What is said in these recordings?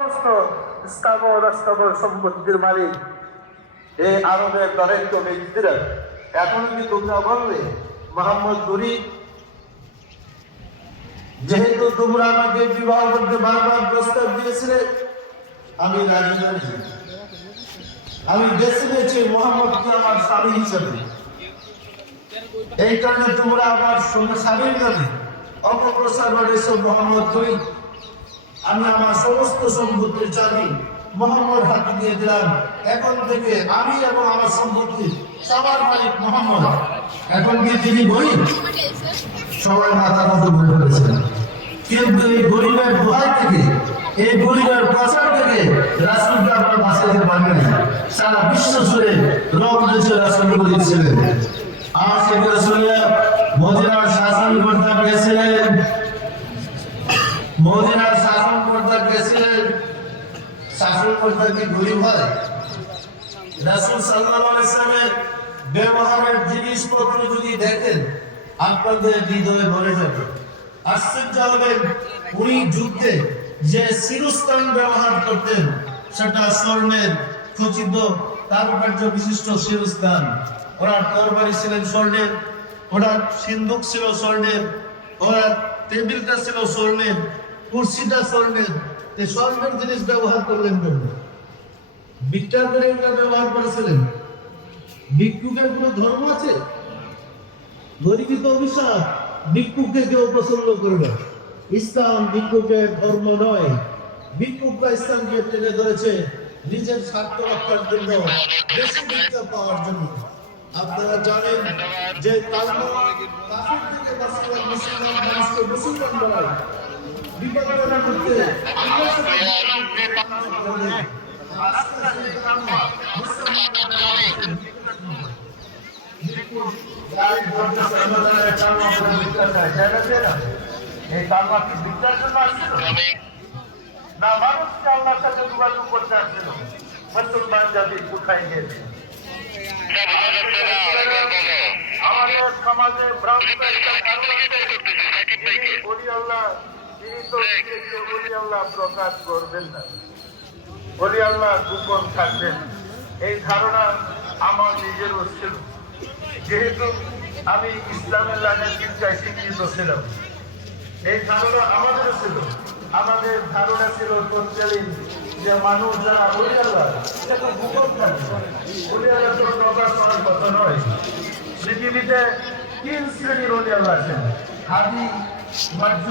সমস্ত স্থাবর অস্থাবর সম্পত্তির মালিক। এই আরবের দরিদ্র ব্যক্তিরা। এখন কি তোমরা বলবে, মোহাম্মদ গরিব? যেহেতু তোমরা আমাকে বিবাহ করতে বারবার প্রস্তাব দিয়েছিলে, আমি রাজি নই। আমি বেছে নিয়েছি মোহাম্মদকে আমার স্বামী হিসেবে। এই কারণে তোমরা আমার সঙ্গে স্বামীর নামে অপপ্রচার করেছ মোহাম্মদ গরিব। আমি আমার সমস্ত সম্পত্তির চাবি মোহাম্মদ হাতে দিয়ে দিলাম। এখন থেকে আমি এবং আমার সম্পত্তি সবার মালিক মোহাম্মদ। এখন কি তিনি গরিব? সবাই মাথা মতো বলে ফেলেছেন। কিন্তু এই গরিবের ভয় থেকে, এই গরিবের প্রচার থেকে রাসুলকে আপনার বাঁচাতে পারবেন না। সারা বিশ্ব জুড়ে রব দেশে রাসুল গরিব ছিলেন আর সেখানে শুনে মদিনার শাসন করতে পেরেছিলেন মদিনার শাসন করতে গেছিলেন শাসন কি গরিব হয় রাসুল ব্যবহারের জিনিসপত্র যদি দেখেন, আপনাদের হৃদয়ে ভরে যাবে। আশ্চর্য হবেন উনি যুদ্ধে যে শিরস্থান ব্যবহার করতেন, সেটা স্বর্ণের খচিত কারুকার্য বিশিষ্ট শিরস্থান ওনার তরবারি ছিলেন স্বর্ণের, ওনার সিন্ধুক ছিল স্বর্ণের, ওনার টেবিলটা ছিল স্বর্ণের কুর্সিটা স্বর্ণের স্বর্ণের জিনিস ব্যবহার করলেন কেন ভিক্টর করে এটা ব্যবহার করেছিলেন। ভিক্ষুকের কোনো ধর্ম আছে? অভিশাপ ভিক্ষুককে কেউ ইসলাম ভিক্ষুকের ধর্ম নয়। ভিক্ষুকরা ইসলামকে টেনে ধরেছে নিজের স্বার্থ রক্ষার জন্য, বেশি ভিক্ষা পাওয়ার জন্য। আপনারা জানেন যে কাফির থেকে মুসলমান মানুষকে মুসলমান আল্লাহ সুবহানাহু এই কালমা কি বিদ্যার জন্য আসছিল না মানুষকে আল্লাহর সাথে যোগাযোগ করতে আসছিল মুসলমান জাতি কোথায় গিয়েছে আমাদের সমাজে ব্রাহ্মণ তিনি তো বলি আল্লাহ প্রকাশ করবেন না বলি আল্লাহ গোপন থাকবেন এই ধারণা আমার নিজেরও ছিল যেহেতু আমি ইসলামের লাইনের চিন্তায় শিক্ষিত ছিলাম এই ধারণা আমাদেরও ছিল আমাদের ধারণা ছিল তৎকালীন যে মানুষ যারা বলি আল্লাহ সেটা গোপন থাকবে বলি আল্লাহ তো প্রকাশ করার কথা নয় পৃথিবীতে তিন শ্রেণির অলি আল্লাহ আছেন হাবি মাজ্য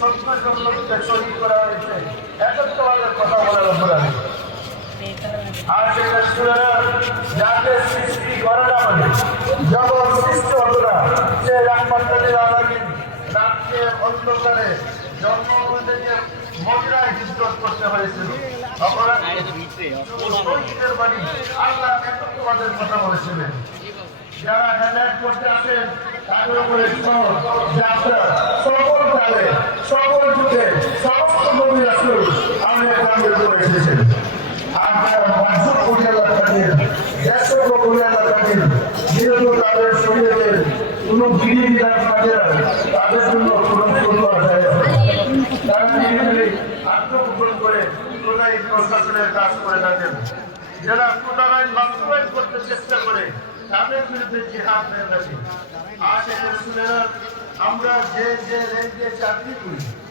সত্তর লোককে শহীদ করা হয়েছে, একত্রবাদের কথা বলার অপরাধ আর সেটা যাকে সৃষ্টি করে না বলে যখন সে রামপাত্তাদের আলাদিন রাতকে অন্ধকারে জন্মগ্রহণ থেকে করতে হয়েছিল। অপরাধ শহীদের বাড়ি আল্লাহ কথা বলেছিলেন। যারা হেদায়ত করতে আসেন, তাদের উপরে সকল সকল যুগে সমস্ত নবী রাসূল আমি আপনাদের উপরে এসেছেন আপনারা বাহ্যিক পরিচালনা থাকেন দেড়শো পরিচালনা থাকেন যেহেতু তাদের শরীরের কোনো বিধি বিধান থাকে না তাদের জন্য কোনো কোনো তারা নিজেদের আত্মগোপন করে প্রদায়ী প্রশাসনের কাজ করে থাকেন। যারা প্রদান বাস্তবায়ন করতে চেষ্টা করে, তাদের বিরুদ্ধে জিহাদ হয়ে থাকে আর সেখানে শুনেরা আমরা যে যে রেঞ্জে চাকরি করি